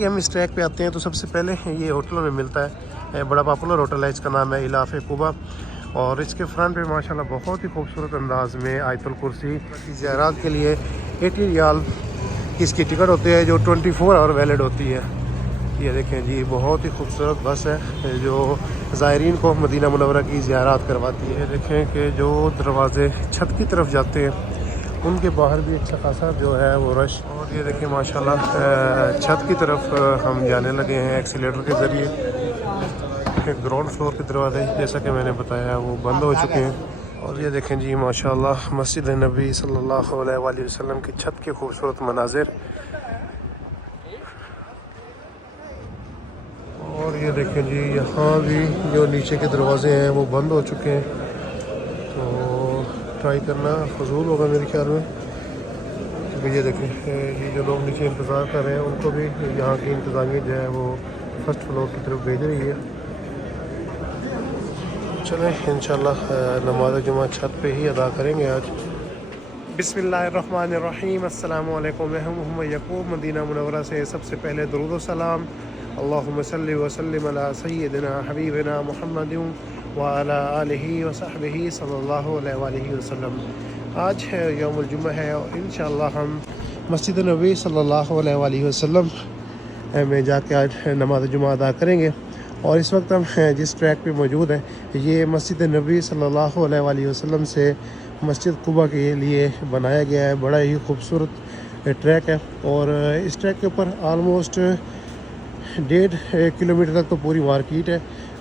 ही हम इस ट्रैक पे आते हैं तो सबसे पहले ये होटलों में मिलता है। बड़ा पॉपुलर होटल है, इसका नाम है इलाफ कुबा। और इसके फ्रंट पे माशाल्लाह बहुत ही खूबसूरत अंदाज में आयतुल कुर्सी की ज़ियारत के लिए 80 रियाल की इसकी टिकट होती है, जो 24 आवर वैलिड होती है। ये देखें जी, बहुत ही खूबसूरत बस है जो ज़ायरीन को मदीना मुनव्वरा की ज़ियारत करवाती है। देखें कि जो दरवाज़े छत की तरफ जाते हैं उनके बाहर भी अच्छा खासा जो है वो रश। और ये देखें माशाल्लाह छत की तरफ हम जाने लगे हैं एक्सीलेटर के ज़रिए। ग्राउंड फ्लोर के दरवाजे जैसा कि मैंने बताया वो बंद हो चुके हैं। और ये देखें जी माशाल्लाह मस्जिद नबी सल्लल्लाहु अलैहि वसल्लम की छत के खूबसूरत मनाजिर। और ये देखें जी यहाँ भी जो नीचे के दरवाजे हैं वो बंद हो चुके हैं, तो ट्राई करना फजूल होगा मेरे ख्याल में। क्योंकि ये देखें ये जो लोग नीचे इंतज़ार कर रहे हैं उनको भी यहाँ की इंतज़ामिया जो है वो फर्स्ट फ्लोर की तरफ भेज रही है। चलें इंशाल्लाह नमाज़ जुमा छत पे ही अदा करेंगे आज। बिस्मिल्लाहिर्रहमानिर्रहीम, अस्सलामु अलैकुम। मैं हूं मोहम्मद यकूब, मदीना मुनव्वरा से। सबसे पहले दुरूद व सलाम अल्लाहुम्मा सल्लि व सल्लिम अला सय्यिदिना हबीबिना मुहम्मदिन व अला आलिहि व सहबिहि सल्लल्लाहु अलैहि वसल्लम। आज है यौमुल जुमा है और इंशाअल्लाह हम मस्जिद नबी सल्लल्लाहु अलैहि वसल्लम में जाके आज नमाज जुमा अदा करेंगे। और इस वक्त हम जिस ट्रैक पे मौजूद हैं ये मस्जिद नबी सल्लल्लाहु अलैहि वसल्लम से मस्जिद कुबा के लिए बनाया गया है। बड़ा ही खूबसूरत ट्रैक है और इस ट्रैक के ऊपर आलमोस्ट 1.5 किलोमीटर तक तो पूरी मार्केट है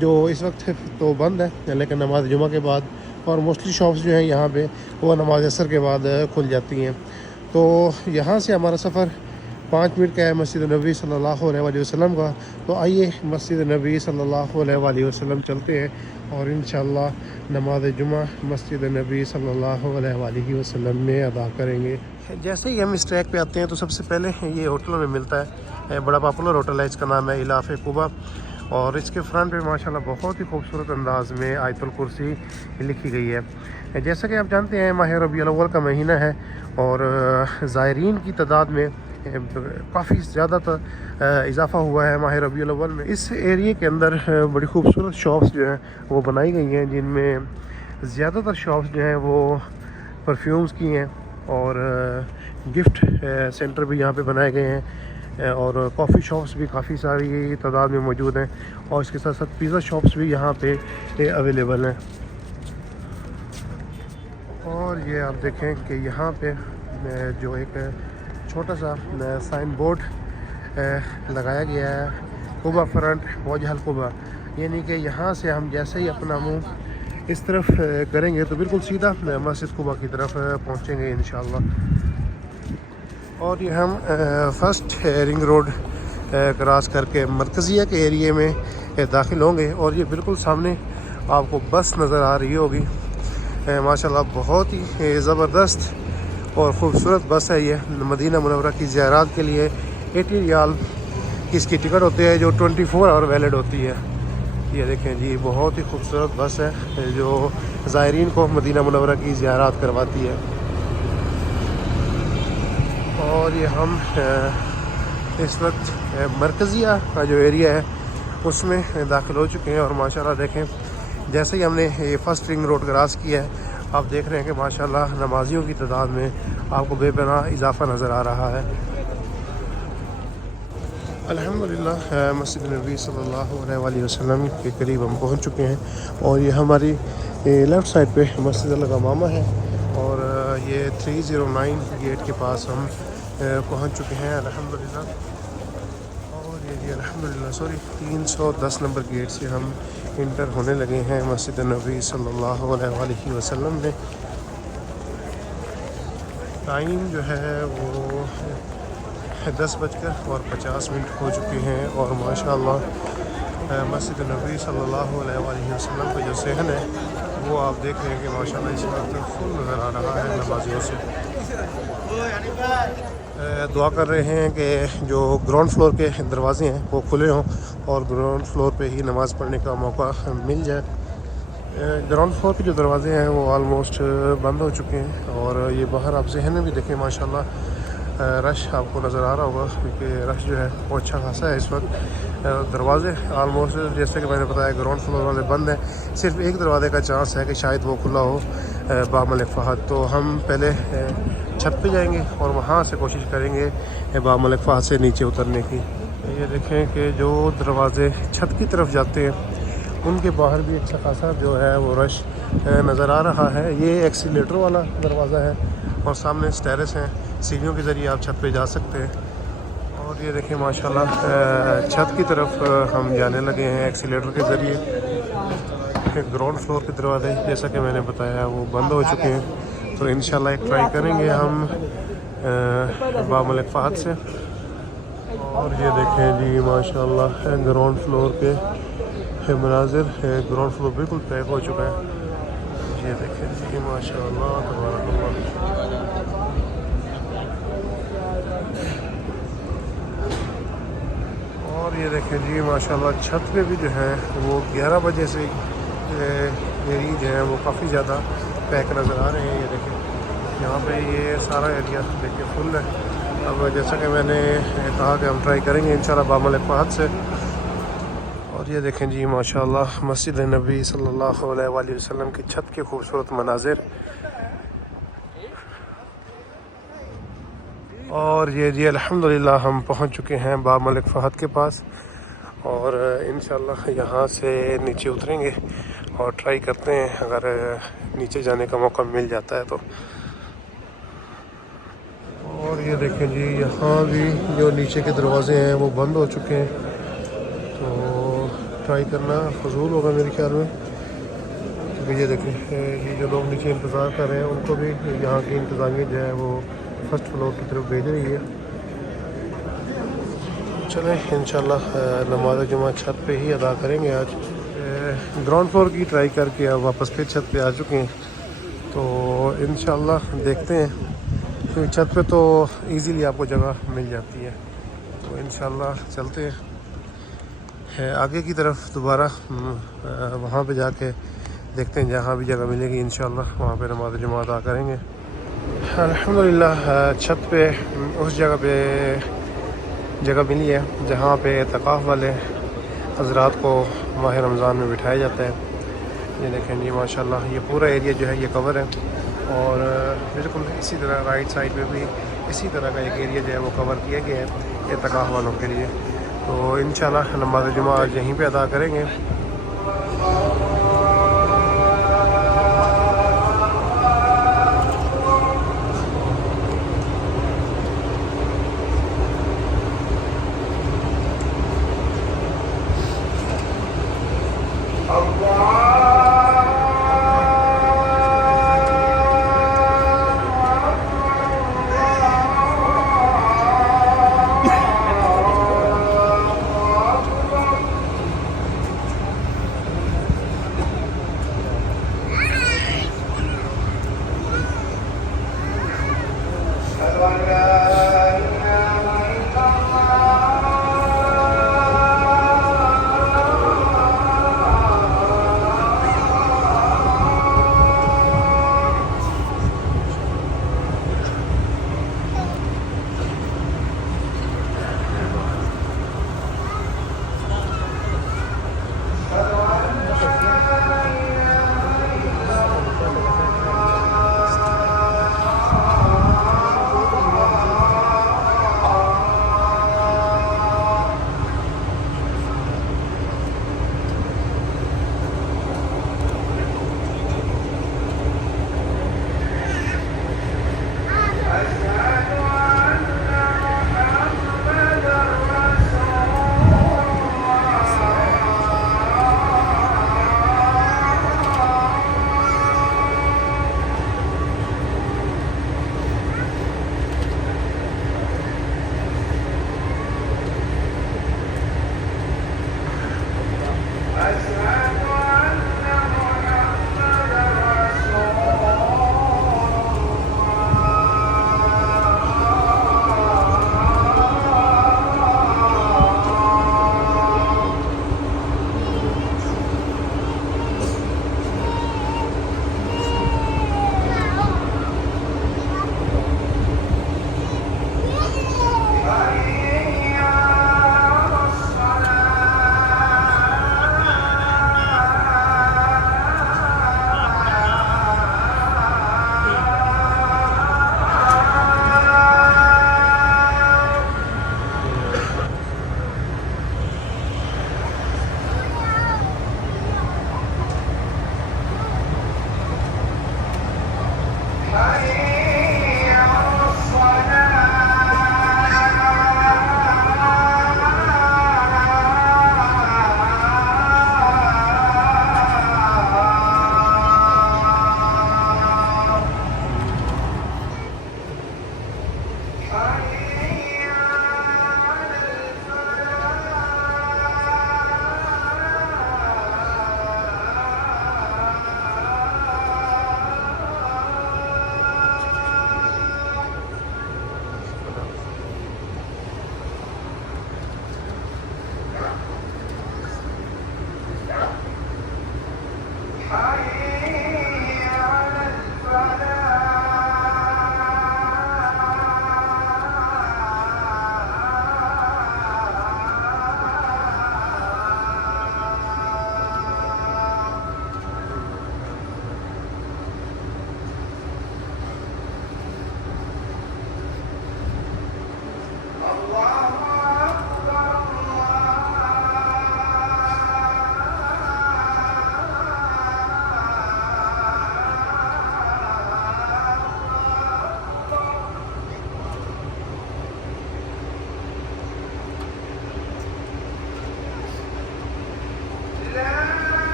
जो इस वक्त तो बंद है, लेकिन नमाज जुमा के बाद और मोस्टली शॉप्स जो हैं यहाँ पे वो नमाज असर के बाद खुल जाती हैं। तो यहाँ से हमारा सफ़र 5 मिनट का है मस्जिद नबी सल्लल्लाहु अलैहि वसल्लम का। तो आइए मस्जिद नबी सल्लल्लाहु अलैहि वसल्लम चलते हैं और इंशाअल्लाह नमाज जुमा मस्जिद नबी सल्लल्लाहु अलैहि वसल्लम में अदा करेंगे। जैसे ही हम इस ट्रैक पे आते हैं तो सबसे पहले ये होटलों में मिलता है। बड़ा पॉपुलर होटल है, इसका नाम है इलाफ कुबा। और इसके फ्रंट पे माशाल्लाह बहुत ही खूबसूरत अंदाज में आयतुल कुर्सी लिखी गई है। जैसा कि आप जानते हैं माह रबीउल अव्वल का महीना है और ज़ायरीन की तादाद में काफ़ी ज़्यादा इजाफ़ा हुआ है माह रबीउल अव्वल में। इस एरिए के अंदर बड़ी खूबसूरत शॉप्स जो हैं वो बनाई गई हैं, जिनमें ज़्यादातर शॉप्स जो हैं वो परफ्यूम्स की हैं और गिफ्ट सेंटर भी यहाँ पे बनाए गए हैं और कॉफ़ी शॉप्स भी काफ़ी सारी तादाद में मौजूद हैं और इसके साथ साथ पिज़्ज़ा शॉप्स भी यहाँ पे अवेलेबल हैं। और ये आप देखें कि यहाँ पे जो एक छोटा सा साइन बोर्ड लगाया गया है, कुबा फ्रंट वजहल कुबा, यानी कि यहाँ से हम जैसे ही अपना मुंह इस तरफ करेंगे तो बिल्कुल सीधा मस्जिद कुबा की तरफ पहुँचेंगे इंशाअल्लाह। और ये हम फर्स्ट रिंग रोड क्रॉस करके मरकज़िया के एरिए में दाखिल होंगे और ये बिल्कुल सामने आपको बस नज़र आ रही होगी। माशाल्लाह बहुत ही ज़बरदस्त और ख़ूबसूरत बस है ये। मदीना मुनव्वरा की ज़ियारत के लिए 80 रियाल की इसकी टिकट होती है, जो 24 आवर वैलिड होती है। ये देखें जी, बहुत ही खूबसूरत बस है जो ज़ायरीन को मदीना मुनव्वरा की ज़ियारत करवाती है। और ये हम इस वक्त मरकज़िया का जो एरिया है उसमें दाखिल हो चुके हैं और माशाल्लाह देखें जैसे ही हमने ये फ़र्स्ट रिंग रोड क्रॉस किया है आप देख रहे हैं कि माशाल्लाह नमाजियों की तादाद में आपको बेपनाह इजाफ़ा नज़र आ रहा है। अल्हम्दुलिल्लाह मस्जिद नबी सल्लल्लाहु अलैहि वसल्लम के करीब हम पहुंच चुके हैं और ये हमारी लेफ़्ट साइड पे मस्जिद अल-गमामा है और ये 309 गेट के पास हम पहुंच चुके हैं अल्हम्दुलिल्लाह। और ये जी अल्हम्दुलिल्लाह 310 नंबर गेट से हम इंटर होने लगे हैं मस्जिद नबी सल्लल्लाहु अलैहि वसल्लम में। टाइम जो है वो 10:50 हो चुके हैं और माशाअल्लाह मस्जिद नबी सल्लल्लाहु अलैहि वसल्लम का जो सहन है वो आप देख रहे हैं कि माशाअल्लाह इस वक्त फुल नज़र आ रहा है नमाजियों से। दुआ कर रहे हैं कि जो ग्राउंड फ्लोर के दरवाज़े हैं वो खुले हों और ग्राउंड फ्लोर पे ही नमाज़ पढ़ने का मौका मिल जाए। ग्राउंड फ्लोर के जो दरवाज़े हैं वो आलमोस्ट बंद हो चुके हैं और ये बाहर आप जहन में भी देखें माशाल्लाह रश आपको नज़र आ रहा होगा क्योंकि रश जो है वो अच्छा खासा है इस वक्त। दरवाज़े आलमोस्ट जैसे कि मैंने बताया ग्राउंड फ्लोर वाले बंद हैं। सिर्फ एक दरवाजे का चांस है कि शायद वो खुला हो, बाब मलिक फ़हद। तो हम पहले छत पे जाएंगे और वहाँ से कोशिश करेंगे बाब मलिक फ़हद से नीचे उतरने की। ये देखें कि जो दरवाज़े छत की तरफ जाते हैं उनके बाहर भी अच्छा खासा जो है वो रश नज़र आ रहा है। ये एक्सीलेटर वाला दरवाज़ा है और सामने स्टेयर्स हैं, सीढ़ियों के ज़रिए आप छत पे जा सकते हैं। और ये देखें माशाल्लाह छत की तरफ हम जाने लगे हैं एक्सीलेटर के ज़रिए। ग्राउंड फ्लोर के दरवाजे जैसा कि मैंने बताया वो बंद हो चुके हैं, तो इंशाल्लाह एक ट्राई करेंगे हम बाब मलिक फ़हद से। और ये देखें जी माशाल्लाह ग्राउंड फ्लोर के मनाजिर, ग्राउंड फ्लोर बिल्कुल पैक हो चुका है। ये देखें जी माशाल्लाह तबारकल्लाह। और ये देखें जी माशाल्लाह छत पे भी जो है वो 11 बजे से एरिया जो है वो काफ़ी ज़्यादा पैक नज़र आ रहे हैं। ये देखें यहाँ पे ये सारा एरिया देखिए फुल है। अब जैसा कि मैंने कहा कि हम ट्राई करेंगे इंशाल्लाह बाब मलिक फ़हद से। और ये देखें जी माशाल्लाह मस्जिद नबी सल्लल्लाहु अलैहि वसल्लम की छत के खूबसूरत मनाजिर। और ये जी अल्हम्दुलिल्लाह हम पहुंच चुके हैं बाब मलिक फ़हद के पास और इंशाल्लाह यहाँ से नीचे उतरेंगे और ट्राई करते हैं अगर नीचे जाने का मौका मिल जाता है तो। और ये देखें जी यहाँ भी जो नीचे के दरवाज़े हैं वो बंद हो चुके हैं, तो ट्राई करना फजूल होगा मेरे ख्याल में। क्योंकि ये देखें ये जो लोग नीचे इंतज़ार कर रहे हैं उनको भी यहाँ की इंतज़ामिया जो है वो फर्स्ट फ्लोर की तरफ भेज रही है। चलें इंशाल्लाह नमाज़ जुमा छत पे ही अदा करेंगे आज। ग्राउंड फ्लोर की ट्राई करके अब वापस फिर छत पे आ चुके हैं, तो इंशाल्लाह देखते हैं क्योंकि छत पे तो इजीली आपको जगह मिल जाती है। तो इंशाल्लाह चलते हैं आगे की तरफ दोबारा, वहाँ पे जाके देखते हैं जहाँ भी जगह मिलेगी इंशाल्लाह वहाँ पे नमाज़ जुमा अदा करेंगे। अल्हम्दुलिल्लाह छत पे उस जगह मिली है जहाँ पे एतकाफ़ वाले हज़रात को माह रमज़ान में बिठाया जाता है। ये देखें जी माशाल्लाह ये पूरा एरिया जो है ये कवर है और बिल्कुल इसी तरह राइट साइड में भी इसी तरह का एक एरिया जो है वो कवर किया गया है एतकाफ़ वालों के लिए। तो इंशाल्लाह नमाज़ जुमा आज यहीं पे अदा करेंगे।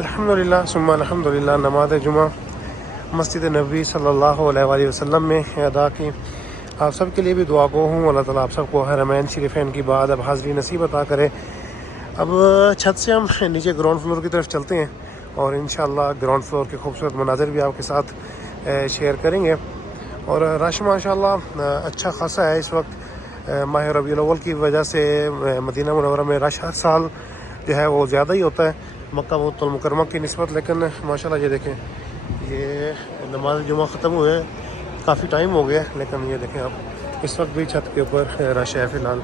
अल्हम्दुलिल्लाह सुम्मा अल्हम्दुलिल्लाह। नमाज जुमा मस्जिद नबी सल्लल्लाहु अलैहि वसल्लम में अदा की। आप सब के लिए भी दुआ गो हूँ। अल्लाह ताला आप सबको हरमैन शरीफैन की बाद अब हाज़री नसीब अता करे। अब छत से हम नीचे ग्राउंड फ्लोर की तरफ चलते हैं और इंशाअल्लाह ग्राउंड फ्लोर के खूबसूरत मनाज़र भी आपके साथ शेयर करेंगे। और रश माशाअल्लाह अच्छा खासा है इस वक्त। माह रबीउल अव्वल की वजह से मदीना मुनव्वरा में रश हर साल जो है वो ज़्यादा ही होता है मक्का मुकर्रमा की निस्बत। लेकिन माशाल्लाह ये देखें, ये नमाज जुमा ख़त्म हुए काफ़ी टाइम हो गया, लेकिन ये देखें आप इस वक्त भी छत के ऊपर रश है फ़िलहाल।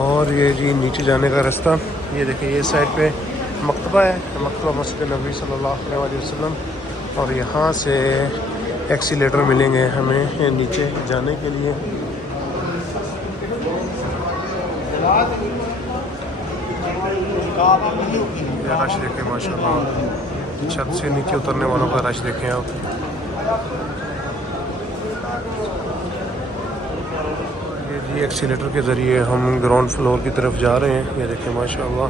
और ये जी नीचे जाने का रास्ता, ये देखें ये साइड पे मकतबा है, मकतबा मस्जिद नबी सल्लल्लाहु अलैहि वसल्लम। और यहाँ से एक्सीलेटर मिलेंगे हमें नीचे जाने के लिए। रश देखें माशाल्लाह, छत से नीचे उतरने वालों का रश देखें आप। ये जी एक्सीलेटर के ज़रिए हम ग्राउंड फ्लोर की तरफ जा रहे हैं। ये देखें माशाल्लाह।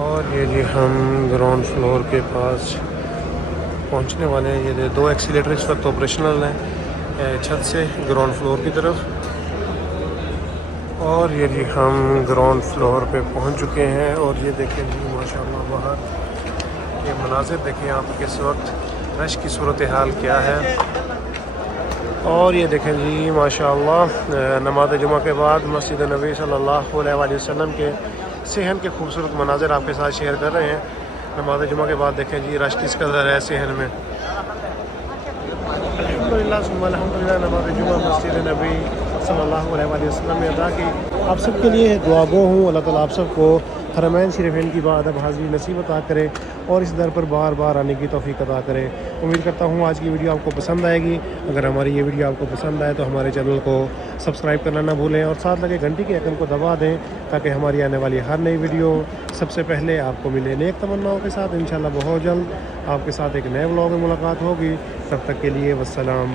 और ये जी हम ग्राउंड फ्लोर के पास पहुंचने वाले हैं। ये दो एक्सीलेटर इस वक्त ऑपरेशनल हैं छत से ग्राउंड फ्लोर की तरफ। और ये जी हम ग्राउंड फ्लोर पे पहुंच चुके हैं। और ये देखें जी माशाल्लाह बाहर ये मनाज़िर देखें आप किस वक्त रश की सूरत हाल क्या है। और ये देखें जी माशाल्लाह नमाज जुमा के बाद मस्जिद नबी सल्लल्लाहु अलैहि वसल्लम के सेहन के खूबसूरत मनाज़िर आपके साथ शेयर कर रहे हैं। नमाज जुमा के बाद देखें जी रश किस कदर है सेहन में। अल्हम्दुलिल्लाह नमाज जुमा मस्जिद नबी सल्लल्लाहु अलैहि वसल्लम में अदा की। आप सब के लिए दुआ गो हूँ। अल्लाह ताला आप सबको हरमैन शरीफैन की बाद अब हाज़री नसीब अता करे और इस दर पर बार बार आने की तौफ़ीक़ अता करे। उम्मीद करता हूँ आज की वीडियो आपको पसंद आएगी। अगर हमारी ये वीडियो आपको पसंद आए तो हमारे चैनल को सब्सक्राइब करना ना भूलें और साथ लगे घंटी के आइकन को दबा दें ताकि हमारी आने वाली हर नई वीडियो सबसे पहले आपको मिले। नेक तमन्नाओं के साथ इंशाल्लाह बहुत जल्द आपके साथ एक नए व्लॉग में मुलाकात होगी। तब तक के लिए वस्सलाम।